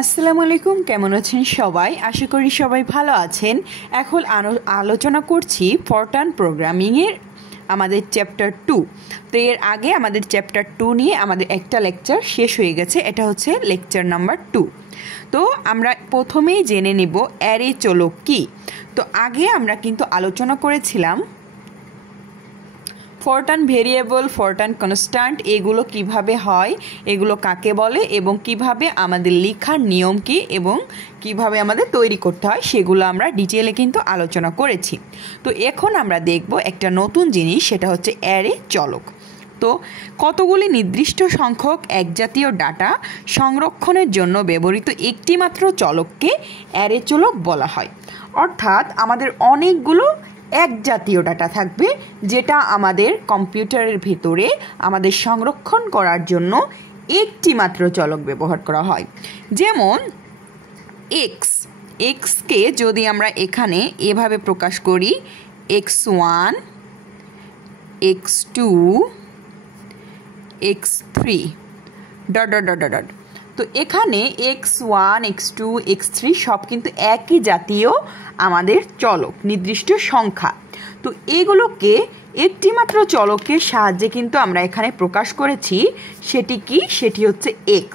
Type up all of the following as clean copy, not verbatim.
আসসালামু আলাইকুম, কেমন আছেন সবাই? আশা করি সবাই ভালো আছেন। এখন আলোচনা করছি ফরটান প্রোগ্রামিংয়ের আমাদের চ্যাপ্টার 2। তো এর আগে আমাদের চ্যাপ্টার 2 নিয়ে আমাদের একটা লেকচার শেষ হয়ে গেছে, এটা হচ্ছে লেকচার নাম্বার 2। তো আমরা প্রথমেই জেনে নিব অ্যারে চলক কি। তো আগে আমরা কিন্তু আলোচনা করেছিলাম ফরটান ভেরিয়েবল, ফরটান কনস্ট্যান্ট, এগুলো কিভাবে হয়, এগুলো কাকে বলে এবং কিভাবে আমাদের লেখার নিয়ম কি এবং কিভাবে আমাদের তৈরি করতে হয় সেগুলো আমরা ডিটেলে কিন্তু আলোচনা করেছি। তো এখন আমরা দেখব একটা নতুন জিনিস, সেটা হচ্ছে অ্যারে চলক। তো কতগুলি নির্দিষ্ট সংখ্যক একজাতীয় ডাটা সংরক্ষণের জন্য ব্যবহৃত একটিমাত্র চলককে অ্যারে চলক বলা হয়। অর্থাৎ আমাদের অনেকগুলো এক জাতীয় ডাটা থাকবে যেটা আমাদের কম্পিউটারের ভেতরে আমাদের সংরক্ষণ করার জন্য একটি মাত্র চলক ব্যবহার করা হয়। যেমন এক্সকে যদি আমরা এখানে এভাবে প্রকাশ করি, x1, x2, x3 dot dot dot dot. তো এখানে x1, x2, x3 সব কিন্তু একই জাতীয় আমাদের চলক, নির্দিষ্ট সংখ্যা। তো এগুলোকে একটিমাত্র চলকের সাহায্যে কিন্তু আমরা এখানে প্রকাশ করেছি। সেটি কি? সেটি হচ্ছে x।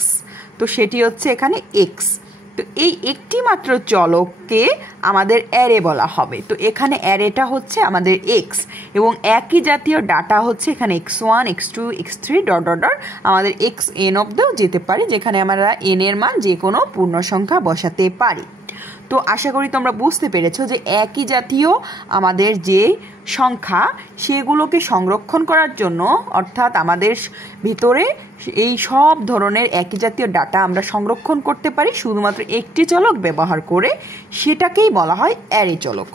তো সেটি হচ্ছে এখানে x। তো এই একটিমাত্র চলককে আমাদের অ্যারে বলা হবে। তো এখানে অ্যারেটা হচ্ছে আমাদের x এবং একই জাতীয় ডাটা হচ্ছে এখানে x1, x2, x3 dot dot dot আমাদের xn অবধিও যেতে পারি, যেখানে আমরা n এর মান যে কোনো পূর্ণ সংখ্যা বসাতে পারি। তো আশা করি তোমরা বুঝতে পেরেছো যে একই জাতীয় আমাদের যে সংখ্যা সেগুলোকে সংরক্ষণ করার জন্য, অর্থাৎ আমাদের ভিতরে এই সব ধরনের একই জাতীয় ডাটা আমরা সংরক্ষণ করতে পারি শুধুমাত্র একটি চলক ব্যবহার করে, সেটাকেই বলা হয় অ্যারে চলক।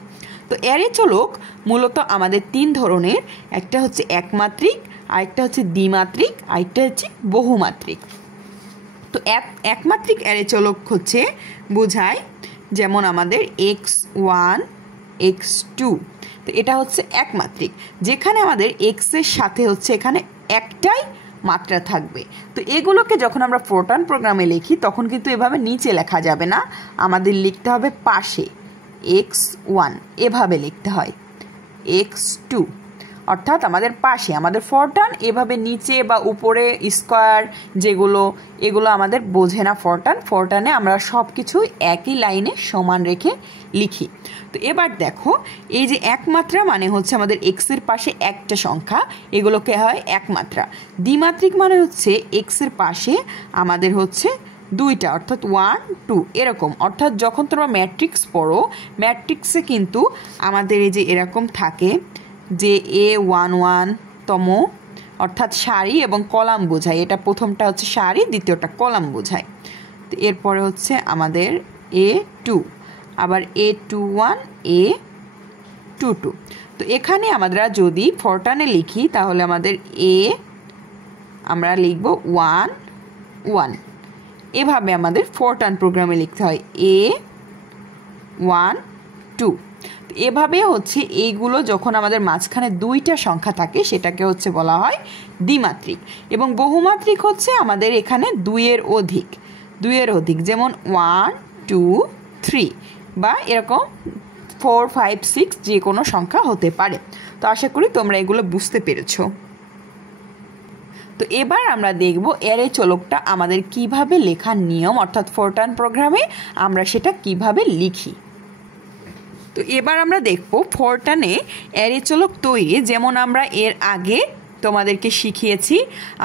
তো অ্যারে চলক মূলত আমাদের তিন ধরনের, একটা হচ্ছে একমাত্রিক, আরেকটা হচ্ছে দ্বিমাত্রিক, আরেকটা হচ্ছে বহুমাত্রিক। তো একমাত্রিক অ্যারে চলক হচ্ছে বোঝায় যেমন আমাদের x1, x2। তো এটা হচ্ছে একমাত্রিক, যেখানে আমাদের x এর সাথে হচ্ছে এখানে একটাই মাত্রা থাকবে। তো এগুলোকে যখন আমরা ফরটান প্রোগ্রামে লিখি তখন কিন্তু এভাবে নিচে লেখা যাবে না, আমাদের লিখতে হবে পাশে x1, এভাবে লিখতে হয় x2, অর্থাৎ আমাদের পাশে। আমাদের ফরটান এভাবে নিচে বা উপরে স্কোয়ার যেগুলো, এগুলো আমাদের বোঝে না ফরটানে আমরা সব কিছু একই লাইনে সমান রেখে লিখি। তো এবার দেখো, এই যে একমাত্রা মানে হচ্ছে আমাদের এক্সের পাশে একটা সংখ্যা, এগুলোকে হয় একমাত্রা। দ্বিমাত্রিক মানে হচ্ছে এক্সের পাশে আমাদের হচ্ছে দুইটা, অর্থাৎ 1, 2 এরকম। অর্থাৎ যখন তোমরা ম্যাট্রিক্স পড়ো, ম্যাট্রিক্সে কিন্তু আমাদের এই যে এরকম থাকে যে A11তম, অর্থাৎ সারি এবং কলাম বোঝায়। এটা প্রথমটা হচ্ছে সারি, দ্বিতীয়টা কলাম বোঝায়। তো এরপরে হচ্ছে আমাদের A2, আবার A21, A22। তো এখানে আমরা যদি ফরটানে লিখি তাহলে আমাদের আমরা লিখব 1, 1, এভাবে আমাদের ফরটান প্রোগ্রামে লিখতে হয় A1, 2। এভাবে হচ্ছে এইগুলো যখন আমাদের মাঝখানে দুইটা সংখ্যা থাকে সেটাকে হচ্ছে বলা হয় দ্বিমাত্রিক। এবং বহুমাত্রিক হচ্ছে আমাদের এখানে দুইয়ের অধিক, যেমন 1, 2, 3 বা এরকম 4, 5, 6 যে কোনো সংখ্যা হতে পারে। তো আশা করি তোমরা এগুলো বুঝতে পেরেছো। তো এবার আমরা দেখব অ্যারে চলকটা আমাদের কিভাবে লেখার নিয়ম, অর্থাৎ ফরটান প্রোগ্রামে আমরা সেটা কিভাবে লিখি। তো এবার আমরা দেখব ফরটানে অ্যারে চলক তৈরি। যেমন আমরা এর আগে তোমাদেরকে শিখিয়েছি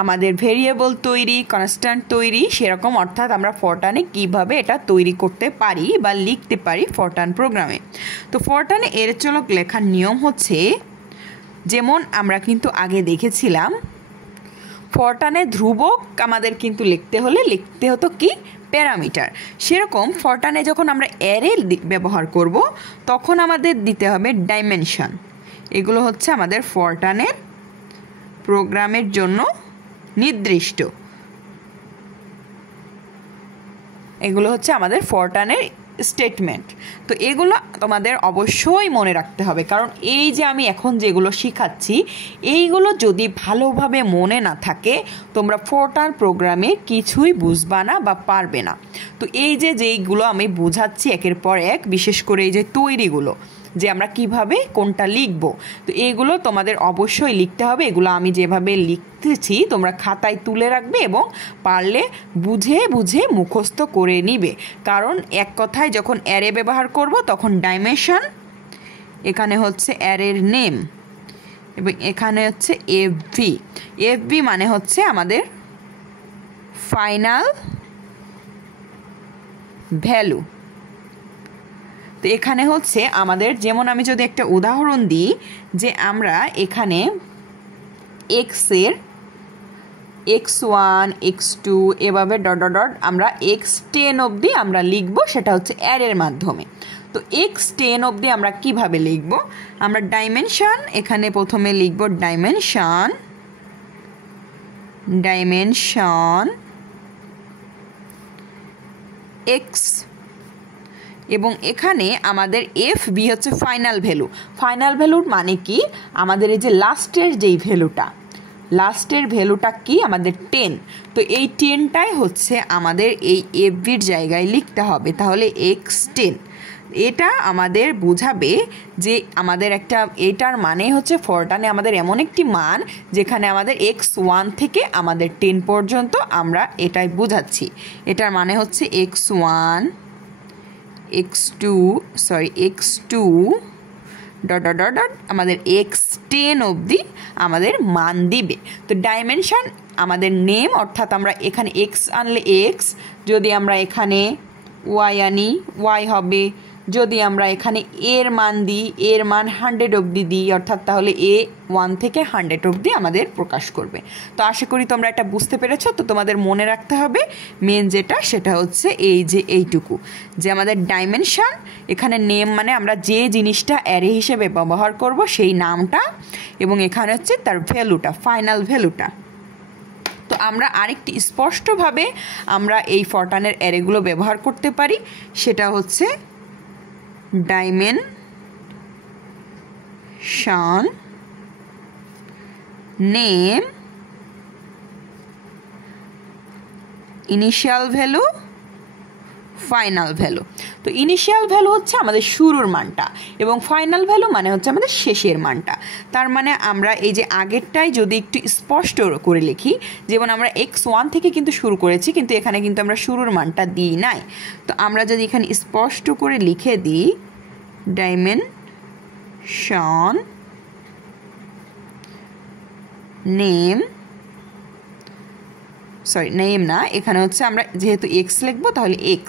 আমাদের ভেরিয়েবল তৈরি, কনস্ট্যান্ট তৈরি, সেরকম অর্থাৎ আমরা ফরটানে কিভাবে এটা তৈরি করতে পারি বা লিখতে পারি ফরটান প্রোগ্রামে। তো ফরটানে অ্যারে চলক লেখার নিয়ম হচ্ছে, যেমন আমরা কিন্তু আগে দেখেছিলাম ফরটানে ধ্রুবক আমাদের কিন্তু লিখতে হতো কি? প্যারামিটার। সেরকম ফরটানে যখন আমরা অ্যারে ব্যবহার করব তখন আমাদের দিতে হবে ডাইমেনশন। এগুলো হচ্ছে আমাদের ফরটানের প্রোগ্রামের জন্য নির্দিষ্ট, এগুলো হচ্ছে আমাদের ফরটানের স্টেটমেন্ট। তো এগুলো তোমাদের অবশ্যই মনে রাখতে হবে, কারণ এই যে আমি এখন যেগুলো শেখাচ্ছি এইগুলো যদি ভালোভাবে মনে না থাকে তোমরা ফোরটার্ন প্রোগ্রামে কিছুই বুঝবা না বা পারবে না। তো এই যে যেইগুলো আমি বোঝাচ্ছি একের পর এক, বিশেষ করে এই যে তৈরিগুলো, যে আমরা কিভাবে কোনটা লিখব, তো এইগুলো তোমাদের অবশ্যই লিখতে হবে। এগুলো আমি যেভাবে লিখতেছি তোমরা খাতায় তুলে রাখবে এবং পারলে বুঝে বুঝে মুখস্থ করে নিবে। কারণ এক কথায় যখন অ্যারে ব্যবহার করব তখন ডাইমেনশন, এখানে হচ্ছে অ্যারের নেম, এবং এখানে হচ্ছে এফভি। এফভি মানে হচ্ছে আমাদের ফাইনাল ভ্যালু। তো এখানে হচ্ছে আমাদের, যেমন আমি যদি একটা উদাহরণ দিই, যে আমরা এখানে এক্সের x1 x2 এভাবে ডট ডট ডট আমরা x10 অবধি আমরা লিখব, সেটা হচ্ছে অ্যারের মাধ্যমে। তো x10 অবধি আমরা কিভাবে লিখব, আমরা ডাইমেনশন, এখানে প্রথমে লিখব ডাইমেনশন x, এবং এখানে আমাদের এফ বি হচ্ছে ফাইনাল ভ্যালু। ফাইনাল ভ্যালুর মানে কি, আমাদের এই যে লাস্টের যেই ভ্যালুটা, লাস্টের ভ্যালুটা কি আমাদের 10। তো এই 10টাই হচ্ছে আমাদের এই এফ বির জায়গায় লিখতে হবে, তাহলে x10। এটা আমাদের বোঝাবে যে আমাদের একটা, এটার মানে হচ্ছে ফরটানে আমাদের এমন একটি মান যেখানে আমাদের x1 থেকে আমাদের 10 পর্যন্ত আমরা এটাই বোঝাচ্ছি। এটার মানে হচ্ছে x1 x2 dot dot dot dot আমাদের x10 অবধি আমাদের মান দিবে। তো ডাইমেনশন আমাদের নেম, অর্থাৎ আমরা এখানে x আনলে x, যদি আমরা এখানে y আনি y হবে, যদি আমরা এখানে এর মান দিই, এর মান 100 অবধি দিই, অর্থাৎ তাহলে এ 1 থেকে 100 অবধি আমাদের প্রকাশ করবে। তো আশা করি তোমরা এটা বুঝতে পেরেছো। তো তোমাদের মনে রাখতে হবে মেন যেটা, সেটা হচ্ছে এই যে এইটুকু, যে আমাদের ডাইমেনশন, এখানে নেম মানে আমরা যে জিনিসটা অ্যারে হিসেবে ব্যবহার করব সেই নামটা, এবং এখানে হচ্ছে তার ভ্যালুটা, ফাইনাল ভ্যালুটা। তো আমরা আরেকটি স্পষ্টভাবে আমরা এই ফরটানের অ্যারেগুলো ব্যবহার করতে পারি, সেটা হচ্ছে dimension name initial value final value. তো ইনিশিয়াল ভ্যালু হচ্ছে আমাদের শুরুর মানটা, এবং ফাইনাল ভ্যালু মানে হচ্ছে আমাদের শেষের মানটা। তার মানে আমরা এই যে আগেরটাই যদি একটু স্পষ্ট করে লিখি, যেমন আমরা x1 থেকে কিন্তু শুরু করেছি, কিন্তু এখানে কিন্তু আমরা শুরুর মানটা দিই নাই। তো আমরা যদি এখানে স্পষ্ট করে লিখে দিই ডাইমেনশন নেম, সরি নেম না, এখানে হচ্ছে আমরা যেহেতু x লিখবো তাহলে x,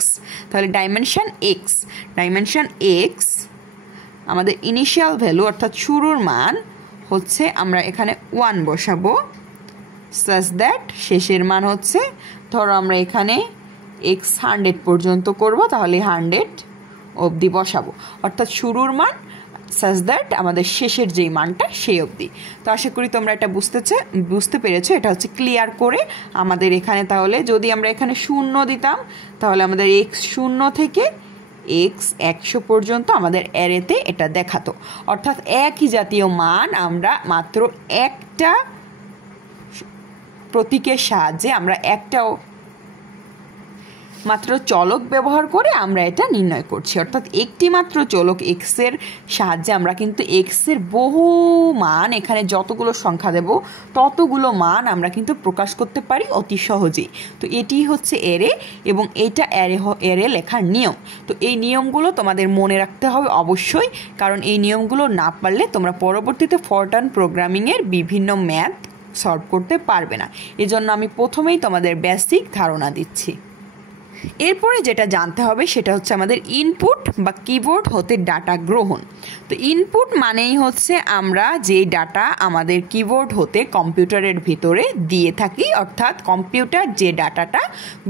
তাহলে ডাইমেনশন x আমাদের ইনিশিয়াল ভ্যালু অর্থাৎ শুরুর মান হচ্ছে আমরা এখানে 1 বসাবো, সাচ দ্যাট শেষের মান হচ্ছে, ধরো আমরা এখানে x 100 পর্যন্ত করব, তাহলে 100 অবধি বসাবো, অর্থাৎ শুরুর মান সাচ দ্যাট আমাদের শেষের যেই মানটা সেই অবধি। তো আশা করি তোমরা এটা বুঝতে পেরেছো। এটা হচ্ছে ক্লিয়ার করে আমাদের এখানে, তাহলে যদি আমরা এখানে 0 দিতাম তাহলে আমাদের x0 থেকে x100 পর্যন্ত আমাদের অ্যারেতে এটা দেখাতো, অর্থাৎ একই জাতীয় মান আমরা মাত্র একটা প্রতীকের সাহায্যে, আমরা একটাও মাত্র চলক ব্যবহার করে আমরা এটা নির্ণয় করছি, অর্থাৎ একটি মাত্র চলক x এর সাহায্যে আমরা কিন্তু x এর বহু মান, এখানে যতগুলো সংখ্যা দেব ততগুলো মান আমরা কিন্তু প্রকাশ করতে পারি অতি সহজেই। তো এটি হচ্ছে অ্যারে, এবং এইটা অ্যারে লেখার নিয়ম। তো এই নিয়মগুলো তোমাদের মনে রাখতে হবে অবশ্যই, কারণ এই নিয়মগুলো না পারলে তোমরা পরবর্তীতে ফরটার্ন প্রোগ্রামিংয়ের বিভিন্ন ম্যাথ সলভ করতে পারবে না। এজন্য আমি প্রথমেই তোমাদের বেসিক ধারণা দিচ্ছি। এরপরে যেটা জানতে হবে সেটা হচ্ছে আমাদের ইনপুট বা কিবোর্ড হতে ডাটা গ্রহণ। তো ইনপুট মানেই হচ্ছে আমরা যে ডাটা আমাদের কিবোর্ড হতে কম্পিউটারের ভিতরে দিয়ে থাকি, অর্থাৎ কম্পিউটার যে ডাটাটা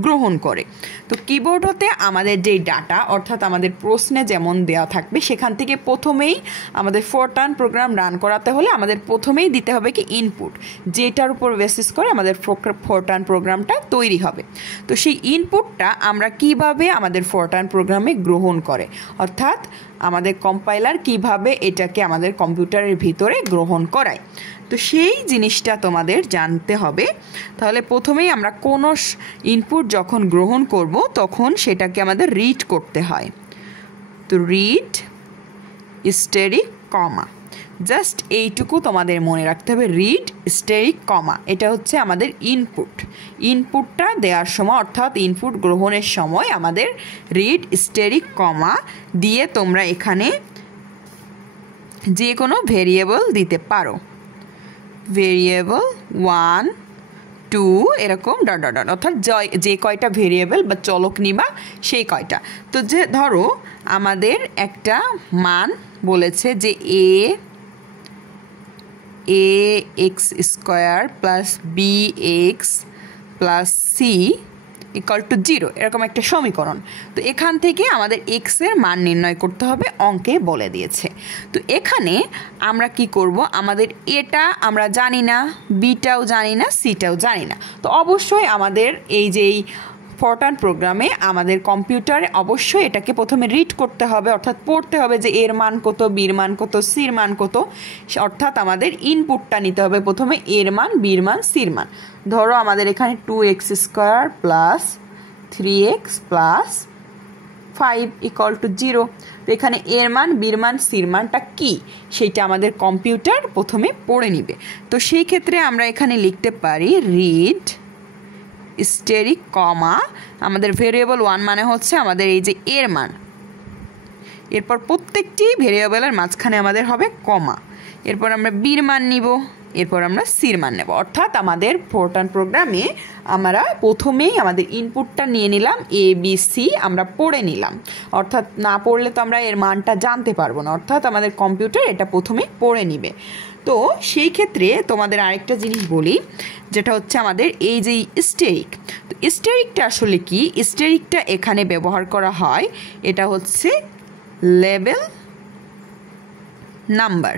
গ্রহণ করে। তো কিবোর্ড হতে আমাদের যে ডাটা, অর্থাৎ আমাদের প্রশ্নে যেমন দেওয়া থাকবে সেখান থেকে প্রথমেই আমাদের ফরটার্ন প্রোগ্রাম রান করাতে হলে আমাদের প্রথমেই দিতে হবে কি ইনপুট, যেটার উপর বেসিস করে আমাদের ফরটার্ন প্রোগ্রামটা তৈরি হবে। তো সেই ইনপুটটা আমরা কিভাবে আমাদের ফরট্রান প্রোগ্রামে গ্রহণ করে, অর্থাৎ আমাদের কম্পাইলার কিভাবে এটাকে আমাদের কম্পিউটারের ভিতরে গ্রহণ করায়। তো সেই জিনিসটা তোমাদের জানতে হবে। তাহলে প্রথমেই আমরা কোনো ইনপুট যখন গ্রহণ করব তখন সেটাকে আমাদের রিড করতে হয়। তো রিড স্টেরিক কমা, জাস্ট এইটুকু তোমাদের মনে রাখতে হবে, রিড স্টেরিক কমা, এটা হচ্ছে আমাদের ইনপুটটা দেওয়ার সময় অর্থাৎ ইনপুট গ্রহণের সময় আমাদের রিড স্টেরিক কমা দিয়ে তোমরা এখানে যে কোনো ভেরিয়েবল দিতে পারো, ভেরিয়েবল 1 2 এরকম ডট ডট ডট, অর্থাৎ যে কয়টা ভেরিয়েবল বা চলক নিবা সেই কয়টা। তো যে ধরো আমাদের একটা মান বলেছে যে ax square plus bx plus c equal to 0, এরকম একটা সমীকরণ। তো এখান থেকে আমাদের এক্সের মান নির্ণয় করতে হবে, অঙ্কে বলে দিয়েছে। তো এখানে আমরা কি করব, আমাদের এটা আমরা জানি না, বিটাও জানি না, সিটাও জানি না। তো অবশ্যই আমাদের এই ফরট্রান প্রোগ্রামে আমাদের কম্পিউটারে অবশ্যই এটাকে প্রথমে রিড করতে হবে, অর্থাৎ পড়তে হবে যে এর মান কত, বির মান কত, সির মান কত, অর্থাৎ আমাদের ইনপুটটা নিতে হবে প্রথমে এর মান, বির মান, সির মান। ধরো আমাদের এখানে 2x square plus 3x plus 5 equal to 0। তো এখানে এর মান, বির মান, সির মানটা কি সেইটা আমাদের কম্পিউটার প্রথমে পড়ে নিবে। তো সেই ক্ষেত্রে আমরা এখানে লিখতে পারি রিড স্টেরিক কমা, আমাদের ভেরিয়েবল 1 মানে হচ্ছে আমাদের এই যে এর মান, এরপর প্রত্যেকটি ভেরিয়েবলের মাঝখানে আমাদের হবে কমা, এরপর আমরা বির মান নিব, এরপর আমরা সির মান নেব। অর্থাৎ আমাদের ফরট্রান প্রোগ্রামে আমরা প্রথমেই আমাদের ইনপুটটা নিয়ে নিলাম ABC, আমরা পড়ে নিলাম, অর্থাৎ না পড়লে তো আমরা এর মানটা জানতে পারবো না, অর্থাৎ আমাদের কম্পিউটার এটা প্রথমে পড়ে নিবে। তো সেই ক্ষেত্রে তোমাদের আরেকটা জিনিস বলি, যেটা হচ্ছে আমাদের এই যে স্টেরিক। তো স্টেরিকটা আসলে কি, স্টেরিকটা এখানে ব্যবহার করা হয়, এটা হচ্ছে লেভেল নাম্বার।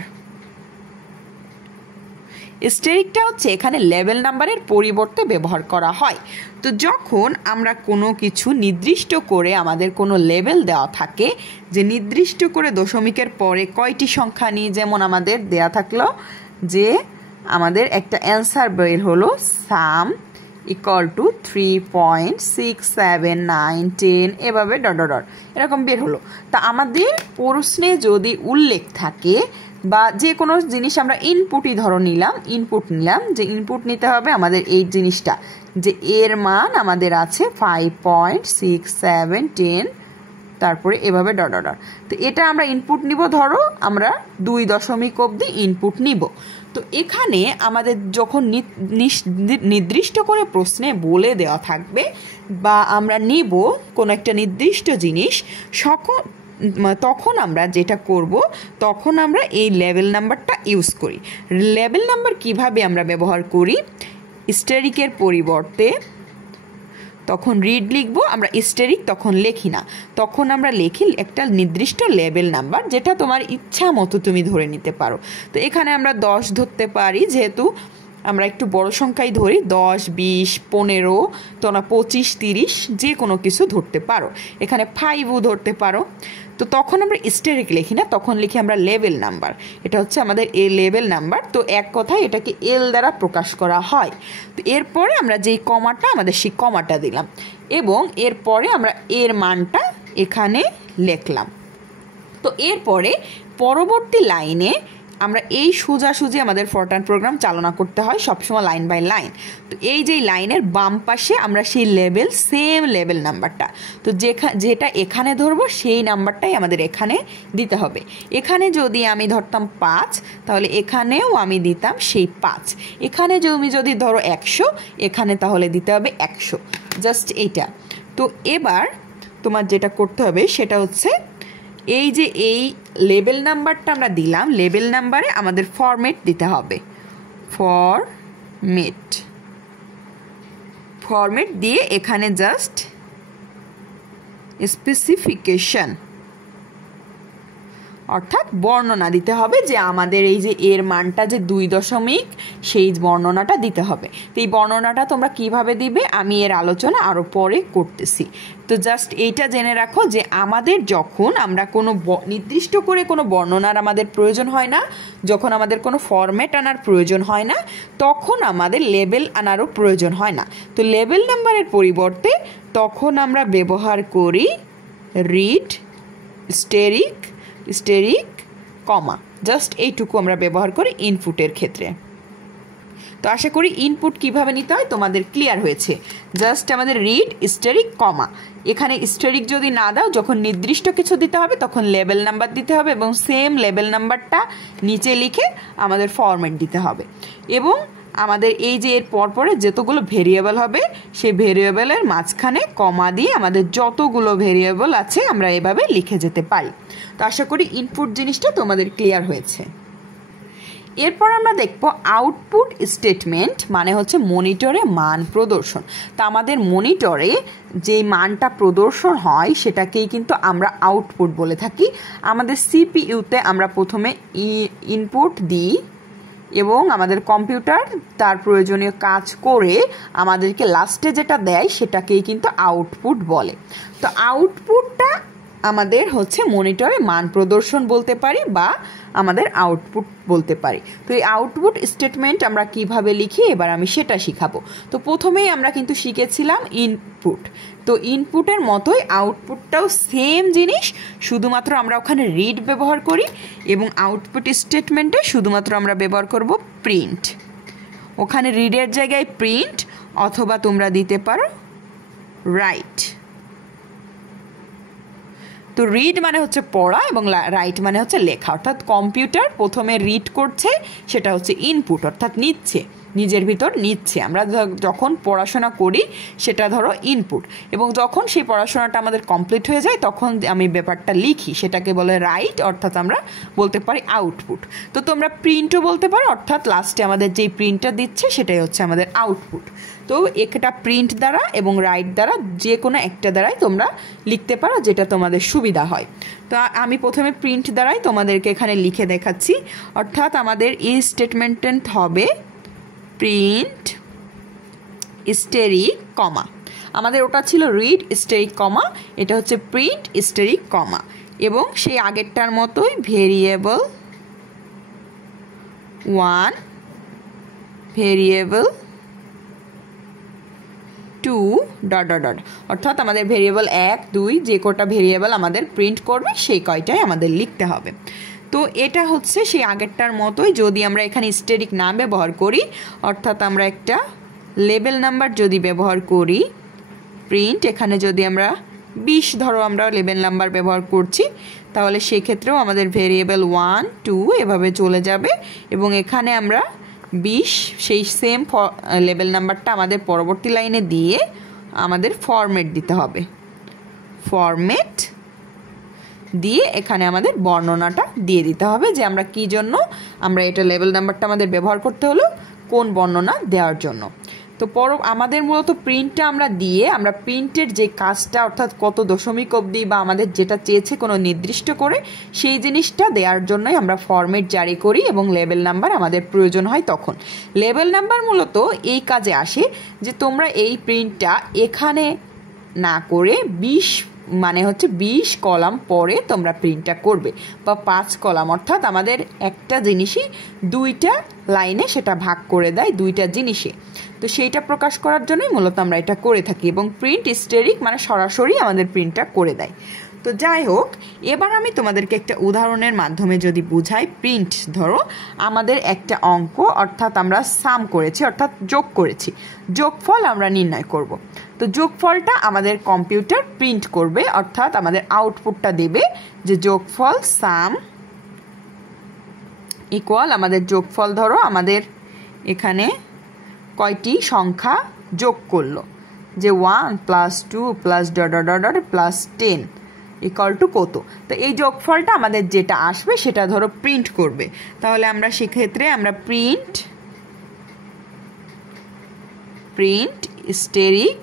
স্টেরিকটা হচ্ছে এখানে লেভেল নাম্বারের পরিবর্তে ব্যবহার করা হয়। তো যখন আমরা কোনো কিছু নির্দিষ্ট করে আমাদের কোনো লেভেল দেওয়া থাকে, যে নির্দিষ্ট করে দশমিকের পরে কয়টি সংখ্যা নিই, যেমন আমাদের দেয়া থাকলো যে আমাদের একটা অ্যান্সার বের হলো সাম ইকুয়াল টু 3.67910 এভাবে ডট ডট ডট এরকম বের হলো। তা আমাদের প্রশ্নে যদি উল্লেখ থাকে বা যে কোনো জিনিস আমরা ইনপুটই ধরো নিলাম, যে ইনপুট নিতে হবে আমাদের এই জিনিসটা, যে এর মান আমাদের আছে 5.6710, তারপরে এভাবে ডট ডট ডট। তো এটা আমরা ইনপুট নিব, ধরো আমরা 2 দশমিক অবধি ইনপুট নিব। তো এখানে আমাদের যখন নির্দিষ্ট করে প্রশ্নে বলে দেওয়া থাকবে বা আমরা নিব কোনো একটা নির্দিষ্ট জিনিস, তখন আমরা যেটা করব, তখন আমরা এই লেভেল নাম্বারটা ইউজ করি। লেভেল নাম্বার কিভাবে আমরা ব্যবহার করি, স্টেরিকের পরিবর্তে তখন রিড লিখব, আমরা স্টেরিক তখন লিখি না, তখন আমরা লিখি একটা নির্দিষ্ট লেভেল নাম্বার, যেটা তোমার ইচ্ছা মতো তুমি ধরে নিতে পারো। তো এখানে আমরা 10 ধরতে পারি, যেহেতু আমরা একটু বড় সংখ্যাই ধরি, 10 20 15, তোমরা 25 30 যে কোনো কিছু ধরতে পারো, এখানে 5ও ধরতে পারো। তো তখন আমরা স্টেরিক লিখি না, তখন লিখি আমরা লেভেল নাম্বার, এটা হচ্ছে আমাদের এ লেভেল নাম্বার। তো এক কথায় এটাকে এল দ্বারা প্রকাশ করা হয়। তো এরপরে আমরা যেই কমাটা, আমাদের সেই কমাটা দিলাম এবং এরপরে আমরা এর মানটা এখানে লিখলাম। তো এরপরে পরবর্তী লাইনে আমরা এই সোজাসুজি আমাদের ফরট্রান প্রোগ্রাম চালনা করতে হয় সবসময় লাইন বাই লাইন। তো এই যে লাইনের বাম পাশে আমরা সেই সেম লেভেল নাম্বারটা, তো যেটা এখানে ধরবো সেই নাম্বারটাই আমাদের এখানে দিতে হবে। এখানে যদি আমি ধরতাম 5, তাহলে এখানেও আমি দিতাম সেই 5। এখানে যদি ধরো 100, এখানে তাহলে দিতে হবে 100, জাস্ট এইটা। তো এবার তোমার যেটা করতে হবে সেটা হচ্ছে এই যে এই লেভেল নাম্বারটা আমরা দিলাম, লেভেল নাম্বারে আমাদের ফরম্যাট দিতে হবে, ফরম্যাট দিয়ে এখানে জাস্ট স্পেসিফিকেশন অর্থাৎ বর্ণনা দিতে হবে যে আমাদের এই যে এর মানটা যে 2 সেই বর্ণনাটা দিতে হবে। তো এই বর্ণনাটা তোমরা কিভাবে দিবে আমি এর আলোচনা আরও পরে করতেছি। তো জাস্ট এইটা জেনে রাখো যে আমাদের যখন আমরা কোনো নির্দিষ্ট করে কোনো বর্ণনার আমাদের প্রয়োজন হয় না, যখন আমাদের কোনো ফরম্যাট আনার প্রয়োজন হয় না, তখন আমাদের লেবেল আনারও প্রয়োজন হয় না। তো লেবেল নাম্বারের পরিবর্তে তখন আমরা ব্যবহার করি রিড স্টেরিক কমা, জাস্ট এইটুকু আমরা ব্যবহার করি ইনপুটের ক্ষেত্রে। তো আশা করি ইনপুট কিভাবে নিতে হয় তোমাদের ক্লিয়ার হয়েছে। জাস্ট আমাদের রিড স্টেরিক কমা, এখানে স্টেরিক যদি না দাও, যখন নির্দিষ্ট কিছু দিতে হবে তখন লেবেল নাম্বার দিতে হবে এবং সেম লেবেল নাম্বারটা নিচে লিখে আমাদের ফরম্যাট দিতে হবে। এবং আমাদের এই যে এর পরপরে যতগুলো ভেরিয়েবল হবে সেই ভেরিয়েবলের মাঝখানে কমা দিয়ে আমাদের যতগুলো ভেরিয়েবল আছে আমরা এভাবে লিখে যেতে পারি। তো আশা করি ইনপুট জিনিসটা তোমাদের ক্লিয়ার হয়েছে। এরপর আমরা দেখব আউটপুট স্টেটমেন্ট, মানে হচ্ছে মনিটরে মান প্রদর্শন। তা আমাদের মনিটরে যে মানটা প্রদর্শন হয় সেটাকেই কিন্তু আমরা আউটপুট বলে থাকি। আমাদের সিপিইউতে আমরা প্রথমে ইনপুট দিই এবং আমাদের কম্পিউটার তার প্রয়োজনীয় কাজ করে আমাদেরকে লাস্টে যেটা দেয় সেটাকেই কিন্তু আউটপুট বলে। তো আউটপুটটা আমাদের হচ্ছে মনিটরে মান প্রদর্শন বলতে পারি বা আমাদের আউটপুট বলতে পারি। তো এই আউটপুট স্টেটমেন্ট আমরা কিভাবে লিখি এবার আমি সেটা শিখাবো। তো প্রথমেই আমরা কিন্তু শিখেছিলাম ইনপুট। তো ইনপুটের মতোই আউটপুটটাও সেম জিনিস, শুধুমাত্র আমরা ওখানে রিড ব্যবহার করি এবং আউটপুট স্টেটমেন্টে শুধুমাত্র আমরা ব্যবহার করব প্রিন্ট। ওখানে রিডের জায়গায় প্রিন্ট অথবা তোমরা দিতে পারো রাইট। তো রিড মানে হচ্ছে পড়া এবং রাইট মানে হচ্ছে লেখা, অর্থাৎ কম্পিউটার প্রথমে রিড করছে, সেটা হচ্ছে ইনপুট, অর্থাৎ নিচ্ছে, নিজের ভিতর নিচ্ছে। আমরা যখন পড়াশোনা করি সেটা ধরো ইনপুট, এবং যখন সেই পড়াশোনাটা আমাদের কমপ্লিট হয়ে যায় তখন আমি ব্যাপারটা লিখি, সেটাকে বলে রাইট, অর্থাৎ আমরা বলতে পারি আউটপুট। তো তোমরা প্রিন্টও বলতে পারো, অর্থাৎ লাস্টে আমাদের যেই প্রিন্টটা দিচ্ছে সেটাই হচ্ছে আমাদের আউটপুট। তো একটা প্রিন্ট দ্বারা এবং রাইট দ্বারা যে কোনো একটা দ্বারাই তোমরা লিখতে পারো, যেটা তোমাদের সুবিধা হয়। তো আমি প্রথমে প্রিন্ট দ্বারাই তোমাদেরকে এখানে লিখে দেখাচ্ছি। অর্থাৎ আমাদের এই স্টেটমেন্ট হবে প্রিন্ট স্টেরিক কমা, আমাদের ওটা ছিল রিড স্টেরিক কমা, এটা হচ্ছে প্রিন্ট স্টেরিক কমা, এবং সেই আগেরটার মতোই variable 1 variable 2 dot dot dot, অর্থাৎ আমাদের ভেরিয়েবল 1 2 যে কটা ভেরিয়েবল আমাদের প্রিন্ট করবে সেই কয়টাই আমাদের লিখতে হবে। তো এটা হচ্ছে সেই আগেরটার মতোই, যদি আমরা এখানে স্টেরিক না ব্যবহার করি, অর্থাৎ আমরা একটা লেবেল নাম্বার যদি ব্যবহার করি প্রিন্ট, এখানে যদি আমরা 20 ধরো আমরা লেবেল নাম্বার ব্যবহার করছি, তাহলে সেক্ষেত্রেও আমাদের ভেরিয়েবল 1 2 এভাবে চলে যাবে, এবং এখানে আমরা 20 সেই সেম লেবেল নাম্বারটা আমাদের পরবর্তী লাইনে দিয়ে আমাদের ফরম্যাট দিতে হবে। ফরম্যাট দিয়ে এখানে আমাদের বর্ণনাটা দিয়ে দিতে হবে যে আমরা কী জন্য আমরা এটা লেবেল নাম্বারটা আমাদের ব্যবহার করতে হলো, কোন বর্ণনা দেওয়ার জন্য। তো আমাদের মূলত প্রিন্টটা আমরা দিয়ে আমরা প্রিন্টের যে কাজটা, অর্থাৎ কত দশমিক অবধি বা আমাদের যেটা চেয়েছে কোনো নির্দিষ্ট করে সেই জিনিসটা দেওয়ার জন্যই আমরা ফরম্যাট জারি করি, এবং লেবেল নাম্বার আমাদের প্রয়োজন হয় তখন। লেবেল নাম্বার মূলত এই কাজে আসে যে তোমরা এই প্রিন্টটা এখানে না করে 20 মানে হচ্ছে 20 কলাম পরে তোমরা প্রিন্টটা করবে, বা 5 কলাম, অর্থাৎ আমাদের একটা জিনিসই 2টা লাইনে সেটা ভাগ করে দেয় 2টা জিনিসে। তো সেইটা প্রকাশ করার জন্যই মূলত আমরা এটা করে থাকি, এবং প্রিন্ট স্টেরিক মানে সরাসরি আমাদের প্রিন্টটা করে দেয়। তো যাই হোক, এবার আমি তোমাদেরকে একটা উদাহরণের মাধ্যমে যদি বুঝাই। প্রিন্ট ধরো আমাদের একটা অঙ্ক, অর্থাৎ আমরা সাম করেছি, অর্থাৎ যোগ করেছি, যোগফল আমরা নির্ণয় করব। তো যোগফলটা আমাদের কম্পিউটার প্রিন্ট করবে, অর্থাৎ আমাদের আউটপুটটা দেবে যে যোগফল সাম ইকুয়াল আমাদের যোগফল, ধরো আমাদের এখানে কয়টি সংখ্যা যোগ করলো, যে 1 + 2 + dot dot dot plus 10 equal to কত। তো এই যোগফলটা আমাদের যেটা আসবে সেটা ধরো প্রিন্ট করবে, তাহলে আমরা সেক্ষেত্রে আমরা প্রিন্ট স্টেরিক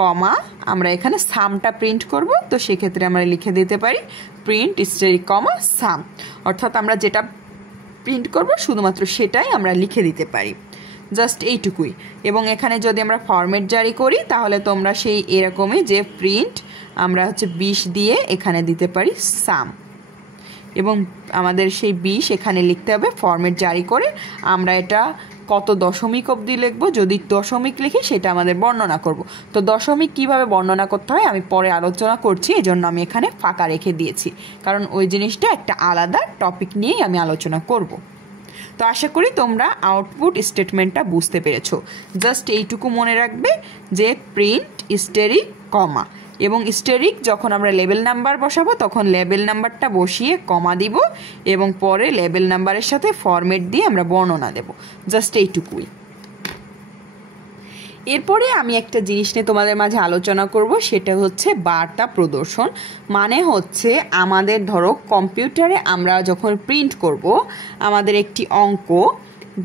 কমা আমরা এখানে সামটা প্রিন্ট করব, তো সেক্ষেত্রে আমরা লিখে দিতে পারি প্রিন্ট স্টেরিক কমা সাম, অর্থাৎ আমরা যেটা প্রিন্ট করব শুধুমাত্র সেটাই আমরা লিখে দিতে পারি, জাস্ট এইটুকুই। এবং এখানে যদি আমরা ফরম্যাট জারি করি তাহলে তোমরা সেই এরকমই যে প্রিন্ট আমরা হচ্ছে 20 দিয়ে এখানে দিতে পারি সাম, এবং আমাদের সেই 20 এখানে লিখতে হবে ফরম্যাট জারি করে। আমরা এটা কত দশমিক অবধি লিখবো, যদি দশমিক লিখি সেটা আমাদের বর্ণনা করব। তো দশমিক কিভাবে বর্ণনা করতে হয় আমি পরে আলোচনা করছি, এজন্য আমি এখানে ফাঁকা রেখে দিয়েছি, কারণ ওই জিনিসটা একটা আলাদা টপিক নিয়েই আমি আলোচনা করব। তো আশা করি তোমরা আউটপুট স্টেটমেন্টটা বুঝতে পেরেছো। জাস্ট এইটুকু মনে রাখবে যে প্রিন্ট স্টেরিক কমা, এবং স্টেরিক যখন আমরা লেবেল নাম্বার বসাবো তখন লেবেল নাম্বারটা বসিয়ে কমা দিব, এবং পরে লেবেল নাম্বারের সাথে ফরম্যাট দিয়ে আমরা বর্ণনা দেব, জাস্ট এইটুকুই। এরপরে আমি একটা জিনিস নিয়ে তোমাদের মাঝে আলোচনা করব, সেটা হচ্ছে বার্তা প্রদর্শন। মানে হচ্ছে আমাদের ধরো কম্পিউটারে আমরা যখন প্রিন্ট করব আমাদের একটি অঙ্ক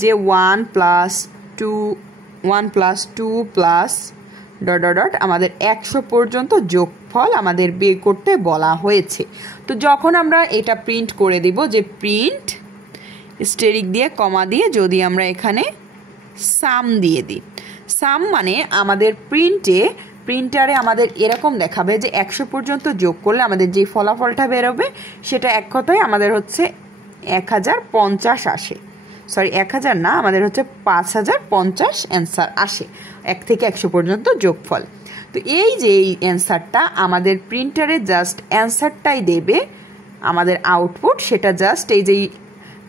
যে 1 + 2 + আমাদের 100 পর্যন্ত যোগফল আমাদের বের করতে বলা হয়েছে। তো যখন আমরা এটা প্রিন্ট করে দিব যে প্রিন্ট স্টেরিক দিয়ে কমা দিয়ে যদি আমরা এখানে সাম দিয়ে দিই, সাম মানে আমাদের প্রিন্টারে আমাদের এরকম দেখাবে যে 100 পর্যন্ত যোগ করলে আমাদের যে ফলাফলটা বেরোবে সেটা এক কথায় আমাদের হচ্ছে 1050 আসে, সরি 1000 না, আমাদের হচ্ছে 5050 অ্যান্সার আসে 1 থেকে 100 পর্যন্ত যোগফল। তো এই যে এই অ্যান্সারটা আমাদের প্রিন্টারে জাস্ট অ্যান্সারটাই দেবে, আমাদের আউটপুট সেটা জাস্ট এই যে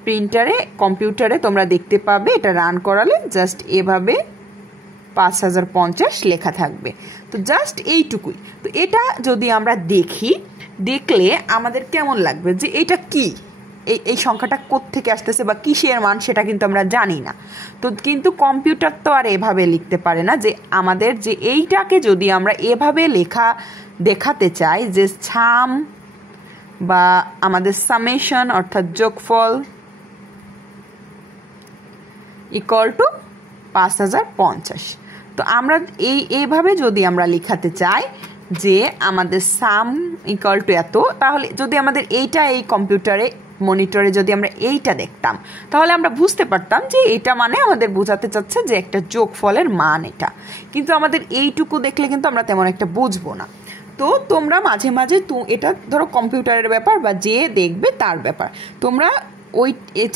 প্রিন্টারে কম্পিউটারে তোমরা দেখতে পাবে, এটা রান করালে জাস্ট এভাবে 5050 লেখা থাকবে। তো জাস্ট এইটুকুই। তো এটা যদি আমরা দেখলে আমাদের কেমন লাগবে যে এটা কি, এই সংখ্যাটা কোত্থেকে আসতেছে বা কিসের মান সেটা কিন্তু আমরা জানি না। তো কিন্তু কম্পিউটার তো আর এভাবে লিখতে পারে না, যে আমাদের যে এইটাকে যদি আমরা এভাবে দেখাতে চাই যে সাম বা আমাদের সামেশন অর্থাৎ যোগফল ইকুয়াল টু 5050, তো আমরা এইভাবে যদি আমরা লেখাতে চাই যে আমাদের সাম ইকুয়াল টু এত, তাহলে যদি আমাদের এইটা এই কম্পিউটারে মনিটরে যদি আমরা এইটা দেখতাম তাহলে আমরা বুঝতে পারতাম যে এটা মানে আমাদের বোঝাতে চাচ্ছে যে একটা যোগফলের মান এটা, কিন্তু আমাদের এইটুকু দেখলে কিন্তু আমরা তেমন একটা বুঝবো না। তো তোমরা মাঝে মাঝে এটা ধরো কম্পিউটারের ব্যাপার বা যে দেখবে তার ব্যাপার, তোমরা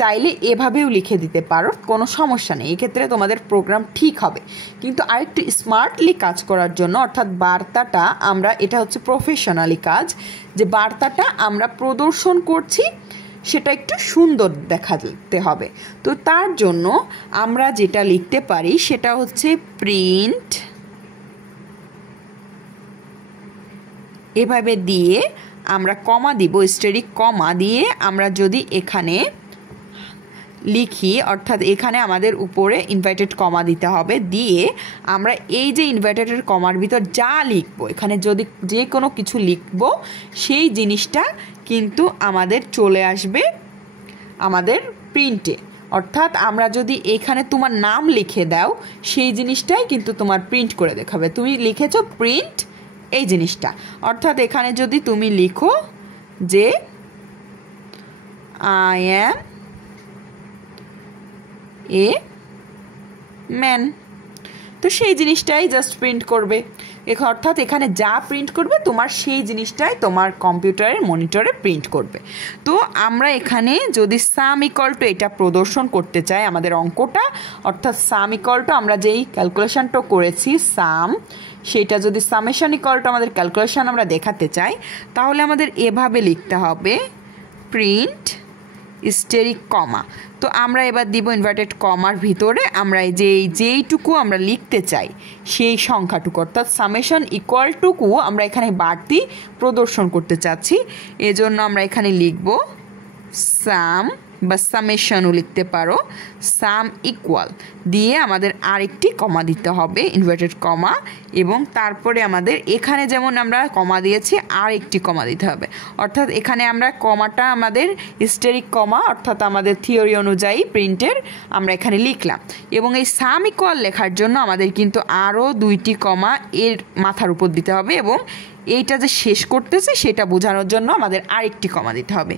চাইলে এভাবেও লিখে দিতে পারো, কোনো সমস্যা নেই, এক্ষেত্রে তোমাদের প্রোগ্রাম ঠিক হবে। কিন্তু আরেকটু স্মার্টলি কাজ করার জন্য, অর্থাৎ বার্তাটা আমরা, এটা হচ্ছে প্রফেশনালি কাজ, যে বার্তাটা আমরা প্রদর্শন করছি সেটা একটু সুন্দর দেখাতে হবে। তো তার জন্য আমরা যেটা লিখতে পারি সেটা হচ্ছে প্রিন্ট এভাবে দিয়ে আমরা কমা দিব, স্টেরিক কমা দিয়ে আমরা যদি এখানে লিখি, অর্থাৎ এখানে আমাদের উপরে ইনভার্টেড কমা দিতে হবে, দিয়ে আমরা এই যে ইনভার্টেড কমার ভিতর যা লিখবো, এখানে যদি যে কোনো কিছু লিখবো সেই জিনিসটা কিন্তু আমাদের চলে আসবে আমাদের প্রিন্টে। অর্থাৎ আমরা যদি এখানে তোমার নাম লিখে দাও সেই জিনিসটাই কিন্তু তোমার প্রিন্ট করে দেখাবে, তুমি লিখেছো প্রিন্ট এই জিনিসটা। অর্থাৎ এখানে যদি তুমি লিখো যে আই অ্যাম এ ম্যান, তো সেই জিনিসটাই জাস্ট প্রিন্ট করবে। অর্থাৎ এখানে যা প্রিন্ট করবে তোমার সেই জিনিসটাই তোমার কম্পিউটারের মনিটরে প্রিন্ট করবে। তো আমরা এখানে যদি সাম ইকুয়াল টু এটা প্রদর্শন করতে চাই আমাদের অঙ্কটা, অর্থাৎ সাম ইকুয়াল টু আমরা যেই ক্যালকুলেশনটা করেছি সাম, সেটা যদি সামেশন ইকুয়াল টু আমাদের ক্যালকুলেশন আমরা দেখাতে চাই তাহলে আমাদের এভাবে লিখতে হবে প্রিন্ট স্টেরিক কমা। তো আমরা এবার দিব ইনভার্টেড কমার ভিতরে আমরা যেইটুকু আমরা লিখতে চাই সেই সংখ্যাটুকু, অর্থাৎ সামেশন ইকুয়াল টুকু আমরা এখানে বাড়তি প্রদর্শন করতে চাচ্ছি, এজন্য আমরা এখানে লিখব সাম বা সামেশনও লিখতে পারো, সাম ইকুয়াল দিয়ে আমাদের আরেকটি কমা দিতে হবে, ইনভার্টেড কমা, এবং তারপরে আমাদের এখানে যেমন আমরা কমা দিয়েছি আরেকটি কমা দিতে হবে। অর্থাৎ এখানে আমরা কমাটা আমাদের হিস্টেরিক কমা, অর্থাৎ আমাদের থিওরি অনুযায়ী প্রিন্টের আমরা এখানে লিখলাম। এবং এই সাম ইকুয়াল লেখার জন্য আমাদের কিন্তু আরও 2টি কমা এর মাথার উপর দিতে হবে, এবং এইটা যে শেষ করতেছে সেটা বোঝানোর জন্য আমাদের আরেকটি কমা দিতে হবে।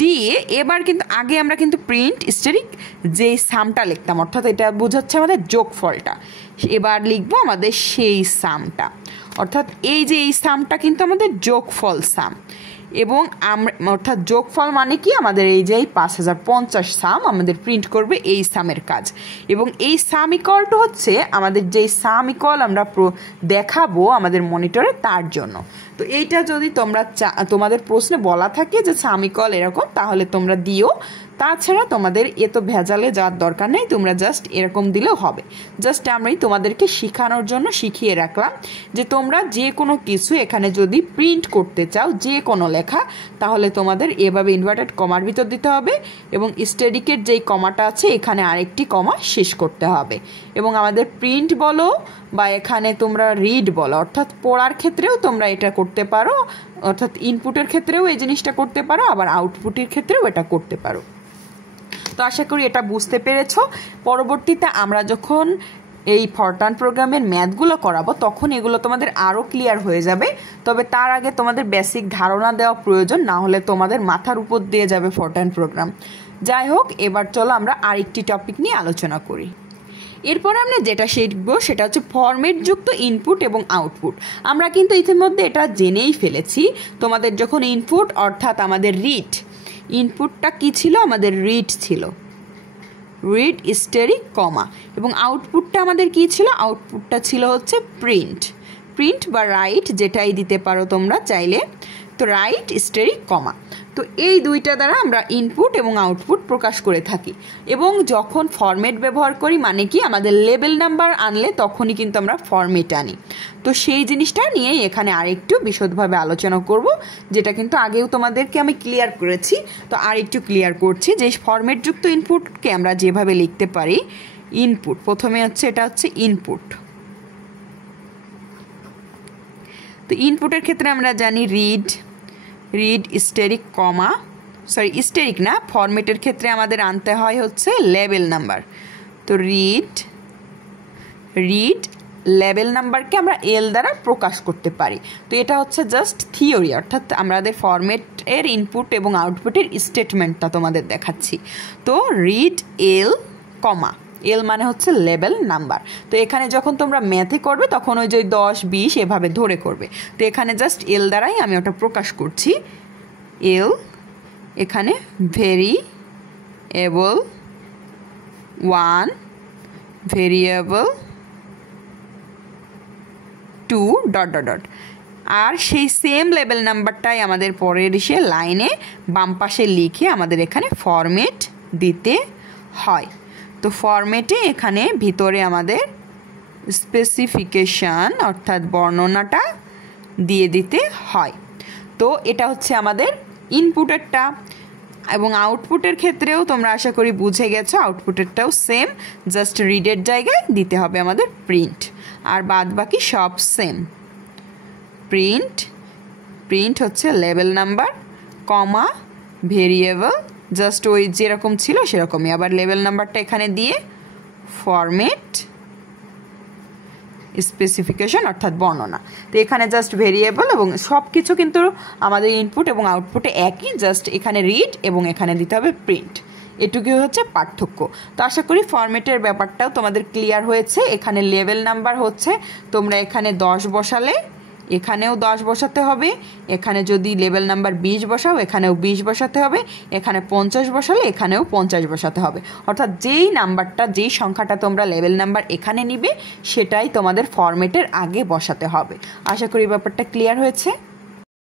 দিয়ে এবার কিন্তু আগে আমরা কিন্তু প্রিন্ট হিস্টেরিক যে সামটা লিখতাম, অর্থাৎ এটা বোঝাচ্ছে আমাদের যোগফলটা, এবার লিখবো আমাদের সেই সামটা, অর্থাৎ এই যে এই সামটা কিন্তু আমাদের যোগফল সাম। এবং আমরা অর্থাৎ যোগফল মানে কি, আমাদের এই যে 5050 সাম আমাদের প্রিন্ট করবে এই সামের কাজ। এবং এই সাম ইকুয়ালটা হচ্ছে আমাদের যেই সাম ইকুয়াল আমরা দেখাবো আমাদের মনিটরে তার জন্য। তো এইটা যদি তোমরা তোমাদের প্রশ্নে বলা থাকে যে সাম ইকুয়াল এরকম, তাহলে তোমরা দিও। তাছাড়া তোমাদের এত ভেজালে যাওয়ার দরকার নেই, তোমরা জাস্ট এরকম দিলেও হবে। জাস্ট আমি তোমাদেরকে শেখানোর জন্য শিখিয়ে রাখলাম যে তোমরা যে কোনো কিছু এখানে যদি প্রিন্ট করতে চাও, যে কোনো লেখা, তাহলে তোমাদের এভাবে ইনভার্টেড কমার ভিতর দিতে হবে, এবং স্টেডিকের যেই কমাটা আছে এখানে আরেকটি কমা শেষ করতে হবে। এবং আমাদের প্রিন্ট বলো বা এখানে তোমরা রিড বলো, অর্থাৎ পড়ার ক্ষেত্রেও তোমরা এটা করতে পারো, অর্থাৎ ইনপুটের ক্ষেত্রেও এই জিনিসটা করতে পারো, আবার আউটপুটের ক্ষেত্রেও এটা করতে পারো। তো আশা করি এটা বুঝতে পেরেছো। পরবর্তীতে আমরা যখন এই ফরটার্ন প্রোগ্রামের ম্যাথগুলো করাবো তখন এগুলো তোমাদের আরও ক্লিয়ার হয়ে যাবে। তবে তার আগে তোমাদের বেসিক ধারণা দেওয়া প্রয়োজন, না হলে তোমাদের মাথার উপর দিয়ে যাবে ফরটার্ন প্রোগ্রাম। যাই হোক, এবার চলো আমরা আরেকটি টপিক নিয়ে আলোচনা করি। এরপর আমরা যেটা শিখবো সেটা হচ্ছে ফরম্যাটযুক্ত ইনপুট এবং আউটপুট। আমরা কিন্তু ইতিমধ্যে এটা জেনেই ফেলেছি, তোমাদের যখন ইনপুট অর্থাৎ আমাদের রিড, ইনপুটটা কি ছিল, আমাদের রিড ছিল, রিড হিস্টেরিক কমা, এবং আউটপুটটা আমাদের কি ছিল, আউটপুটটা ছিল হচ্ছে প্রিন্ট, প্রিন্ট বা রাইট যেটাই দিতে পারো তোমরা চাইলে। তো রাইট হিস্টেরিক কমা, তো এই দুইটা দ্বারা আমরা ইনপুট এবং আউটপুট প্রকাশ করে থাকি। এবং যখন ফরম্যাট ব্যবহার করি মানে কি, আমাদের লেবেল নাম্বার আনলে তখনই কিন্তু আমরা ফরম্যাট আনি। তো সেই জিনিসটা নিয়েই এখানে আরেকটু বিশদভাবে আলোচনা করব, যেটা কিন্তু আগেও তোমাদেরকে আমি ক্লিয়ার করেছি। তো আরেকটু ক্লিয়ার করছি যে ফরম্যাটযুক্ত ইনপুটকে আমরা যেভাবে লিখতে পারি, ইনপুট প্রথমে হচ্ছে এটা হচ্ছে ইনপুট। তো ইনপুটের ক্ষেত্রে আমরা জানি রিড, রিড হিস্টেরিক কমা, সরি হিস্টেরিক না, ফরম্যাটের ক্ষেত্রে আমাদের আনতে হয় হচ্ছে লেবেল নাম্বার। তো রিড, রিড লেবেল নাম্বারকে আমরা এল দ্বারা প্রকাশ করতে পারি। তো এটা হচ্ছে জাস্ট থিওরি, অর্থাৎ আমাদের ফরম্যাটের ইনপুট এবং আউটপুটের স্টেটমেন্টটা তোমাদের দেখাচ্ছি। তো রিড এল কমা, এল মানে হচ্ছে লেবেল নাম্বার। তো এখানে যখন তোমরা ম্যাথে করবে তখন ওই যে 10 20 এভাবে ধরে করবে। তো এখানে জাস্ট এল দ্বারাই আমি ওটা প্রকাশ করছি। এল এখানে variable 1, variable 2 dot dot dot, আর সেই সেম লেবেল নাম্বারটাই আমাদের পরের এসে লাইনে বাম পাশে লিখে আমাদের এখানে ফরম্যাট দিতে হয়। তো ফরম্যাটে এখানে ভিতরে আমাদের স্পেসিফিকেশান অর্থাৎ বর্ণনাটা দিয়ে দিতে হয়। তো এটা হচ্ছে আমাদের ইনপুটেরটা। এবং আউটপুটের ক্ষেত্রেও তোমরা আশা করি বুঝে গেছো, আউটপুটেরটাও সেম, জাস্ট রিডের জায়গায় দিতে হবে আমাদের প্রিন্ট, আর বাদ বাকি সব সেম। প্রিন্ট, প্রিন্ট হচ্ছে লেবেল নাম্বার কমা ভেরিয়েবল, জাস্ট ওই যেরকম ছিল সেরকমই, আবার লেবেল নাম্বারটা এখানে দিয়ে ফরম্যাট স্পেসিফিকেশন অর্থাৎ বর্ণনা। তো এখানে জাস্ট ভেরিয়েবল এবং সব কিছু কিন্তু আমাদের ইনপুট এবং আউটপুটে একই, জাস্ট এখানে রিড এবং এখানে দিতে হবে প্রিন্ট, এটুকুই হচ্ছে পার্থক্য। তো আশা করি ফরম্যাটের ব্যাপারটাও তোমাদের ক্লিয়ার হয়েছে। এখানে লেভেল নাম্বার হচ্ছে তোমরা এখানে 10 বসালে এখানেও 10 বসাতে হবে, এখানে যদি লেভেল নাম্বার 20 বসাও এখানেও 20 বসাতে হবে, এখানে 50 বসালে এখানেও 50 বসাতে হবে। অর্থাৎ যেই নাম্বারটা, যেই সংখ্যাটা তোমরা লেভেল নাম্বার এখানে নিবে সেটাই তোমাদের ফরম্যাটের আগে বসাতে হবে। আশা করি ব্যাপারটা ক্লিয়ার হয়েছে।